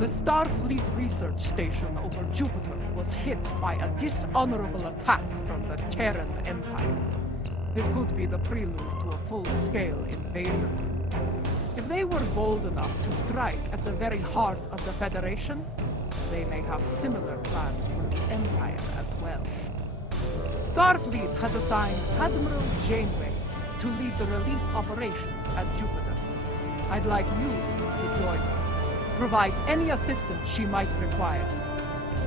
The Starfleet research station over Jupiter was hit by a dishonorable attack from the Terran Empire. It could be the prelude to a full-scale invasion. If they were bold enough to strike at the very heart of the Federation, they may have similar plans for the Empire as well. Starfleet has assigned Admiral Janeway to lead the relief operations at Jupiter. I'd like you to join her. Provide any assistance she might require.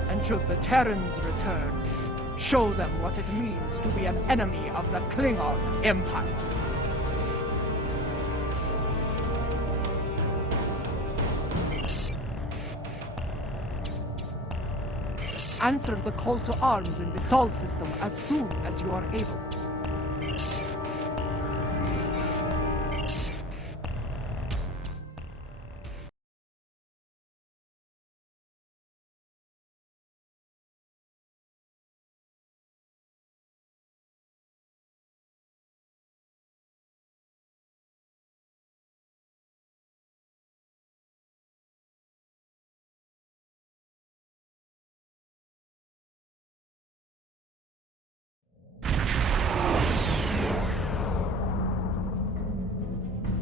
And should the Terrans return, show them what it means to be an enemy of the Klingon Empire. Answer the call to arms in the Sol system as soon as you are able.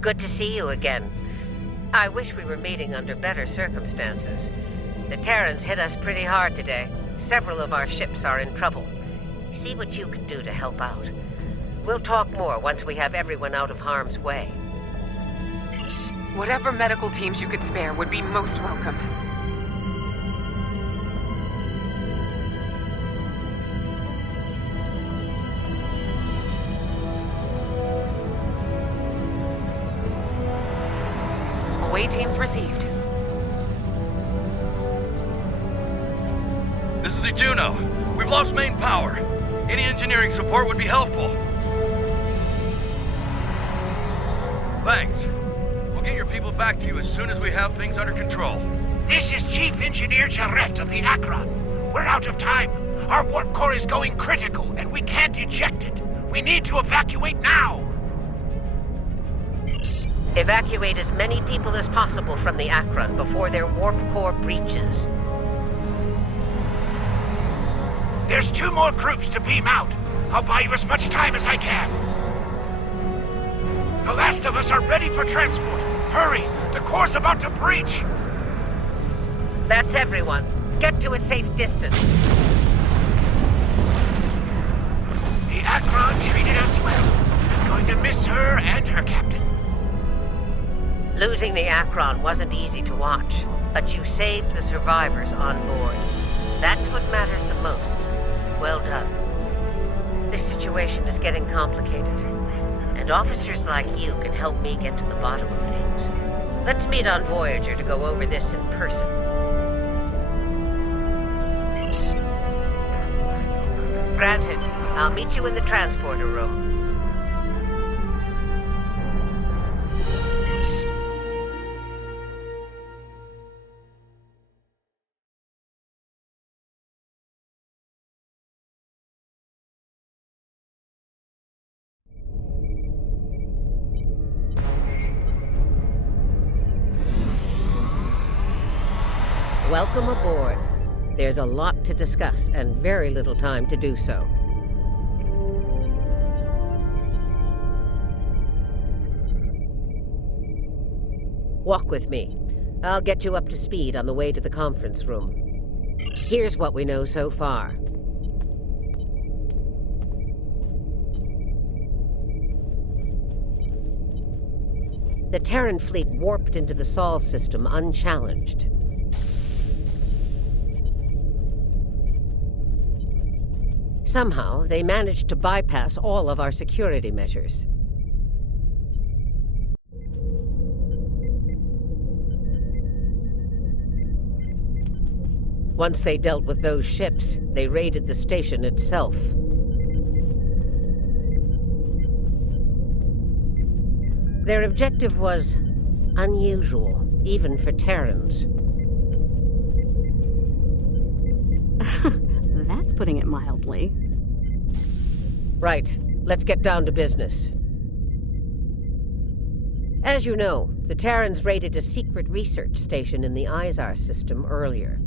Good to see you again. I wish we were meeting under better circumstances. The Terrans hit us pretty hard today. Several of our ships are in trouble. See what you can do to help out. We'll talk more once we have everyone out of harm's way. Whatever medical teams you could spare would be most welcome. Away teams received. This is the Juno. We've lost main power. Any engineering support would be helpful. Thanks. We'll get your people back to you as soon as we have things under control. This is Chief Engineer Jarrett of the Akron. We're out of time. Our warp core is going critical, and we can't eject it. We need to evacuate now. Evacuate as many people as possible from the Akron before their warp core breaches. There's 2 more groups to beam out. I'll buy you as much time as I can. The last of us are ready for transport. Hurry! The core's about to breach! That's everyone. Get to a safe distance. The Akron treated us well. I'm going to miss her and her captain. Losing the Akron wasn't easy to watch, but you saved the survivors on board. That's what matters the most. Well done. This situation is getting complicated, and officers like you can help me get to the bottom of things. Let's meet on Voyager to go over this in person. Granted. I'll meet you in the transporter room. Welcome aboard. There's a lot to discuss and very little time to do so. Walk with me. I'll get you up to speed on the way to the conference room. Here's what we know so far. The Terran fleet warped into the Sol system unchallenged. Somehow, they managed to bypass all of our security measures. Once they dealt with those ships, they raided the station itself. Their objective was unusual, even for Terrans. That's putting it mildly. Right. Let's get down to business. As you know, the Terrans raided a secret research station in the Izar system earlier.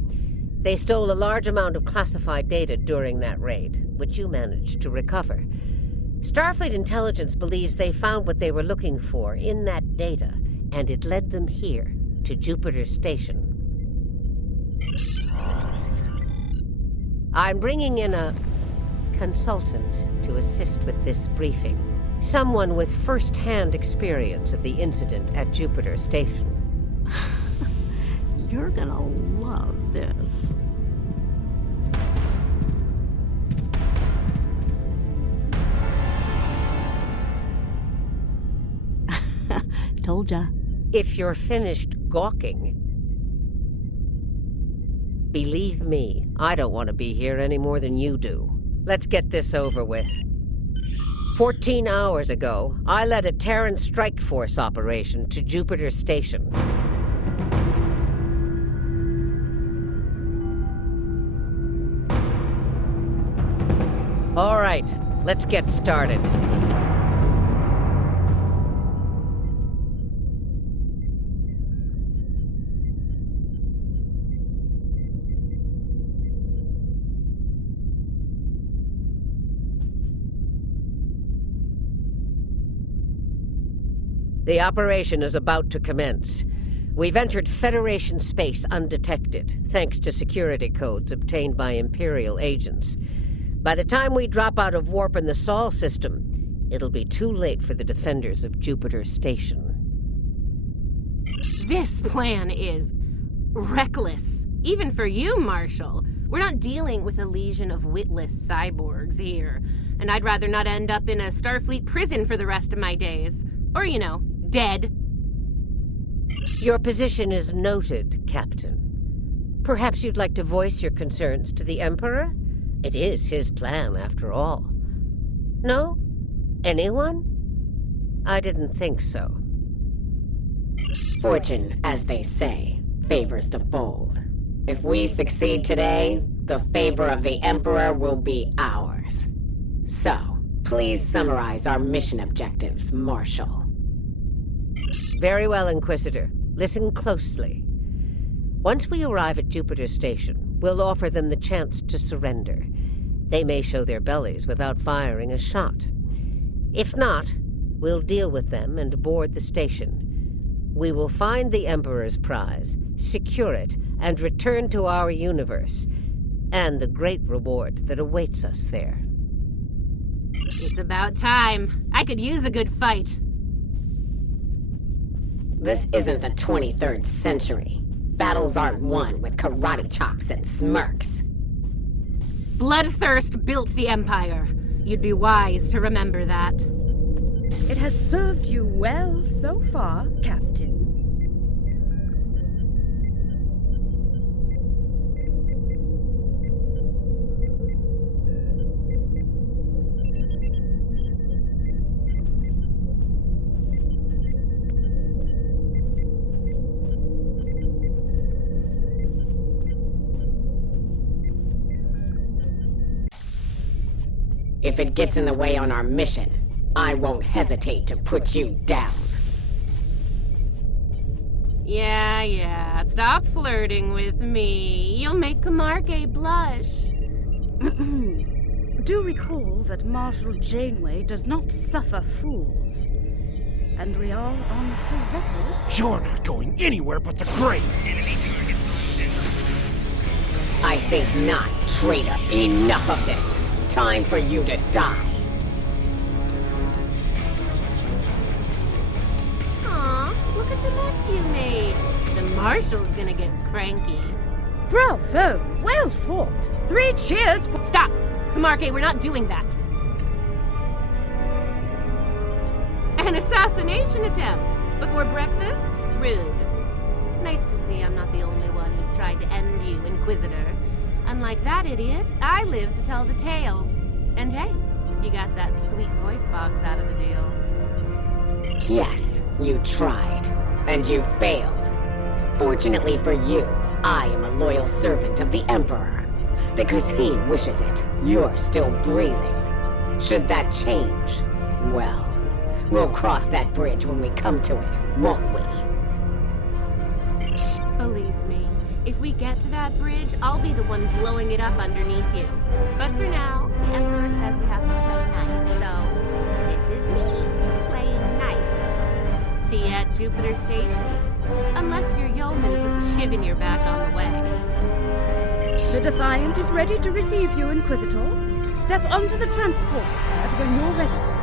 They stole a large amount of classified data during that raid, which you managed to recover. Starfleet intelligence believes they found what they were looking for in that data, and it led them here, to Jupiter Station. I'm bringing in a consultant to assist with this briefing. Someone with first-hand experience of the incident at Jupiter Station. You're gonna love this. Told ya. If you're finished gawking, believe me, I don't want to be here any more than you do. Let's get this over with. 14 hours ago, I led a Terran strike force operation to Jupiter Station. All right, let's get started. The operation is about to commence. We've entered Federation space undetected, thanks to security codes obtained by Imperial agents. By the time we drop out of warp in the Sol system, it'll be too late for the defenders of Jupiter Station. This plan is reckless, even for you, Marshal. We're not dealing with a legion of witless cyborgs here, and I'd rather not end up in a Starfleet prison for the rest of my days. Or, you know, dead. Your position is noted, Captain. Perhaps you'd like to voice your concerns to the Emperor? It is his plan, after all. No? Anyone? I didn't think so. Fortune, as they say, favors the bold. If we succeed today, the favor of the Emperor will be ours. So, please summarize our mission objectives, Marshal. Very well, Inquisitor. Listen closely. Once we arrive at Jupiter Station, we'll offer them the chance to surrender. They may show their bellies without firing a shot. If not, we'll deal with them and board the station. We will find the Emperor's prize, secure it, and return to our universe, and the great reward that awaits us there. It's about time. I could use a good fight. This isn't the 23rd century. Battles aren't won with karate chops and smirks. Bloodthirst built the Empire. You'd be wise to remember that. It has served you well so far, Captain. If it gets in the way on our mission, I won't hesitate to put you down. Yeah, stop flirting with me. You'll make Kamarke blush. Do recall that Marshal Janeway does not suffer fools. And we are on her vessel. You're not going anywhere but the grave! I think not, traitor. Enough of this. Time for you to die. Aw, look at the mess you made. The Marshal's gonna get cranky. Bravo! Well fought! 3 cheers for— Stop! Kamarke, we're not doing that. An assassination attempt before breakfast? Rude. Nice to see I'm not the only one who's tried to end you, Inquisitor. Unlike that idiot, I live to tell the tale. And hey, you got that sweet voice box out of the deal. Yes, you tried. And you failed. Fortunately for you, I am a loyal servant of the Emperor. Because he wishes it, you're still breathing. Should that change, well, We'll cross that bridge when we come to it, won't we? Believe me, if we get to that bridge, I'll be the one blowing it up underneath you. But for now, the Emperor says we have to play nice, so this is me, playing nice. See you at Jupiter Station. Unless your yeoman puts a shiv in your back on the way. The Defiant is ready to receive you, Inquisitor. Step onto the transporter pad when you're ready.